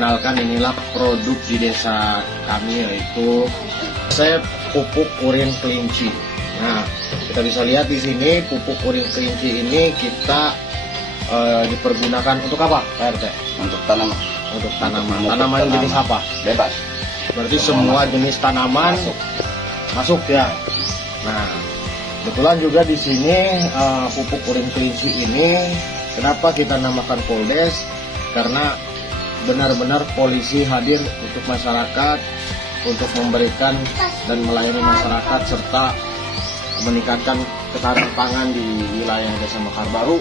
perkenalkan, inilah produk di desa kami, yaitu resep pupuk urin kelinci. Nah, kita bisa lihat di sini pupuk urin kelinci ini kita dipergunakan untuk apa, Pak RT? Untuk tanaman. Untuk tanaman. Tanaman jenis apa? Bebas. Berarti semua jenis tanaman masuk ya. Nah, kebetulan juga di sini pupuk urin kelinci ini kenapa kita namakan Poldes? Karena benar-benar polisi hadir untuk masyarakat, untuk memberikan dan melayani masyarakat serta meningkatkan ketahanan pangan di wilayah Desa Mekar Baru.